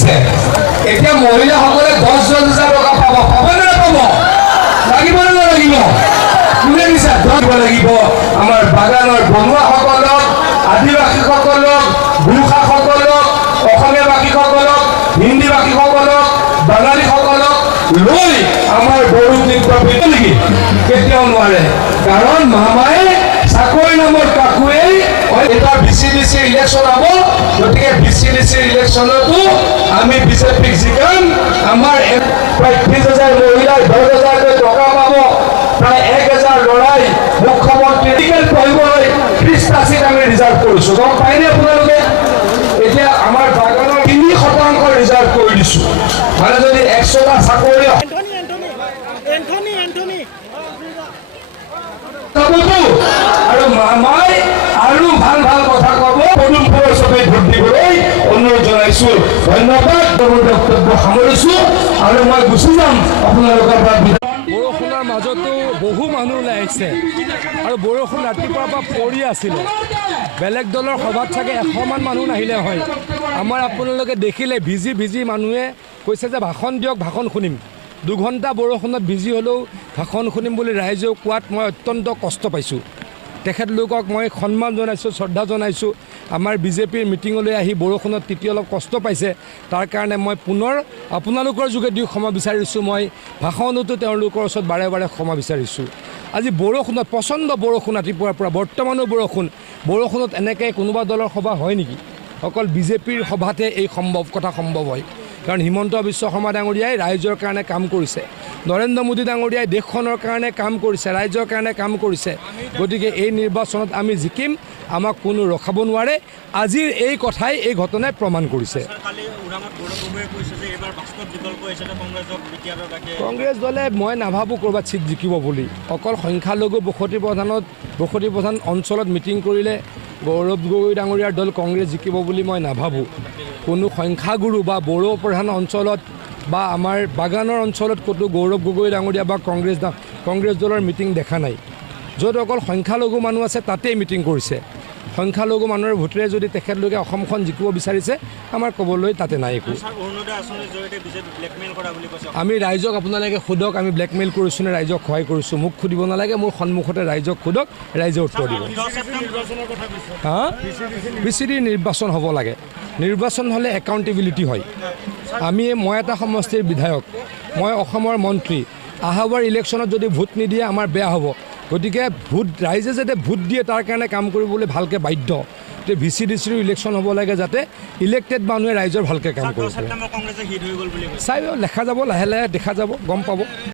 দিছে এতিয়া মহিলাসকলে 10,000 টকা পাব পাবনে নাপাব লাগিব নে নালাগিব কোনে দিছে দিব লাগিব আমাৰ বাগানৰ বনুৱাসকলক আদিবাসীসকলক গুৰুখাসকলক অসমীয়াবাসীসকলক হিন্দীবাসীসকলক বাঙালীসকলক লৈ আমাৰ গৌৰৱ দেখুৱাব নেকি কেতিয়াও নোৱাৰে কাৰণ মামাই চাকৰি নামৰ কাকুৱেই এটা BCDC ইলেকশ্যন হ'ব গতিকে BCDC ইলেকশ্যনতো আমি বিজেপিক জিকাম আমাৰ প্ৰায় 30,000 মহিলাই 10,000 টকা পাব প্ৰায় 1,000 ল'ৰাই মুখ্যমন্ত্ৰী টিকেট পঢ়িবলৈ 30টা চিট আমি ৰিজাৰ্ভ কৰিছোঁ গম পায়নে আপোনালোকে এতিয়া আমাৰ বাগানৰ 3% ৰিজাৰ্ভ কৰি দিছোঁ মানে যদি 100টা চাকৰি আৰু মামাই আৰু ভাল ভাল কথা ক'ব পদুমপুৰৰ চবেই ভোট দিবলৈ অনুৰোধ জনাইছোঁ ধন্যবাদ মোৰ বক্তব্য সামৰিছোঁ আৰু মই গুচি যাম আপোনালোকৰ পৰা বৰষুণৰ মাজতো বহু মানুহ ওলাই আহিছে আৰু বৰষুণ ৰাতিপুৱাৰ পৰা পৰি আছিলে বেলেগ দলৰ সভাত চাগে 100মান মানুহ নাহিলে হয় আমাৰ আপোনালোকে দেখিলে ভিজি ভিজি মানুহে কৈছে যে ভাষণ দিয়ক ভাষণ শুনিম 2 ঘণ্টা বৰষুণত ভিজি হ'লেও ভাষণ শুনিম বুলি ৰাইজেও কোৱাত মই অত্যন্ত কষ্ট পাইছোঁ তেখেতলোকক মই সন্মান জনাইছোঁ শ্ৰদ্ধা জনাইছোঁ আমাৰ বিজেপিৰ মিটিঙলৈ আহি বৰষুণত তিতি অলপ কষ্ট পাইছে তাৰ কাৰণে মই পুনৰ আপোনালোকৰ যোগেদি ক্ষমা বিচাৰিছোঁ মই ভাষণতো তেওঁলোকৰ ওচৰত বাৰে বাৰে ক্ষমা বিচাৰিছোঁ আজি বৰষুণত প্ৰচণ্ড বৰষুণ ৰাতিপুৱাৰ পৰা বৰ্তমানো বৰষুণত এনেকৈ কোনোবা দলৰ সভা হয় নেকি অকল বিজেপিৰ সভাতে এই কথা সম্ভৱ হয় কাৰণ হিমন্ত বিশ্ব শৰ্মা ডাঙৰীয়াই ৰাইজৰ কাৰণে কাম কৰিছে নৰেন্দ্ৰ মোদী ডাঙৰীয়াই দেশখনৰ কাৰণে কাম কৰিছে ৰাইজৰ কাৰণে কাম কৰিছে গতিকে এই নিৰ্বাচনত আমি জিকিম আমাক কোনো ৰখাব নোৱাৰে আজিৰ এই কথাই এই ঘটনাই প্ৰমাণ কৰিছে কংগ্ৰেছ দলে মই নাভাবোঁ ক'ৰবাত চিট জিকিব বুলি অকল সংখ্যালঘু বসতি প্ৰধান অঞ্চলত মিটিং কৰিলে গৌৰৱ গগৈ ডাঙৰীয়াৰ দল কংগ্ৰেছ জিকিব বুলি মই নাভাবোঁ কোনো সংখ্যাগুৰু বা বড়ো প্ৰধান অঞ্চলত বা আমাৰ বাগানৰ অঞ্চলত ক'তো গৌৰৱ গগৈ ডাঙৰীয়া বা কংগ্ৰেছ দলৰ মিটিং দেখা নাই য'ত অকল সংখ্যালঘু মানুহ আছে তাতেই মিটিং কৰিছে সংখ্যালঘু মানুহৰ ভোটেৰে যদি তেখেতলোকে অসমখন জিকিব বিচাৰিছে আমাৰ ক'বলৈ তাতে নাই একো আমি ৰাইজক আপোনালোকে সোধক আমি ব্লেকমেইল কৰিছোঁ নে ৰাইজক সহায় কৰিছোঁ মোক সুধিব নালাগে মোৰ সন্মুখতে ৰাইজক সোধক ৰাইজে উত্তৰ দিব BCD নিৰ্বাচন হ'ব লাগে নিৰ্বাচন হ'লে একাউণ্টেবিলিটি হয় মই এটা সমষ্টিৰ বিধায়ক মই অসমৰ মন্ত্ৰী আহাবাৰ ইলেকশ্যনত যদি ভোট নিদিয়ে আমাৰ বেয়া হ'ব গতিকে ৰাইজে যাতে ভোট দিয়ে তাৰ কাৰণে কাম কৰিবলৈ ভালকৈ বাধ্য এতিয়া BCDCৰ ইলেকশ্যন হ'ব লাগে যাতে ইলেক্টেড মানুহে ৰাইজৰ ভালকৈ কাম কৰিব চাই দেখা যাব লাহে লাহে দেখা যাব গম পাব